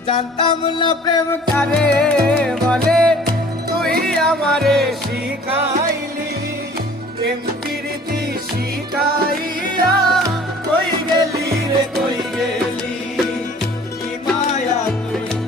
জানতাম না প্রেম কারে বলে, তুই আমারে শিখাইলি প্রেম প্রীতি শিখাইয়া। কই গেলি রে কই গেলি, কি মায়া তুই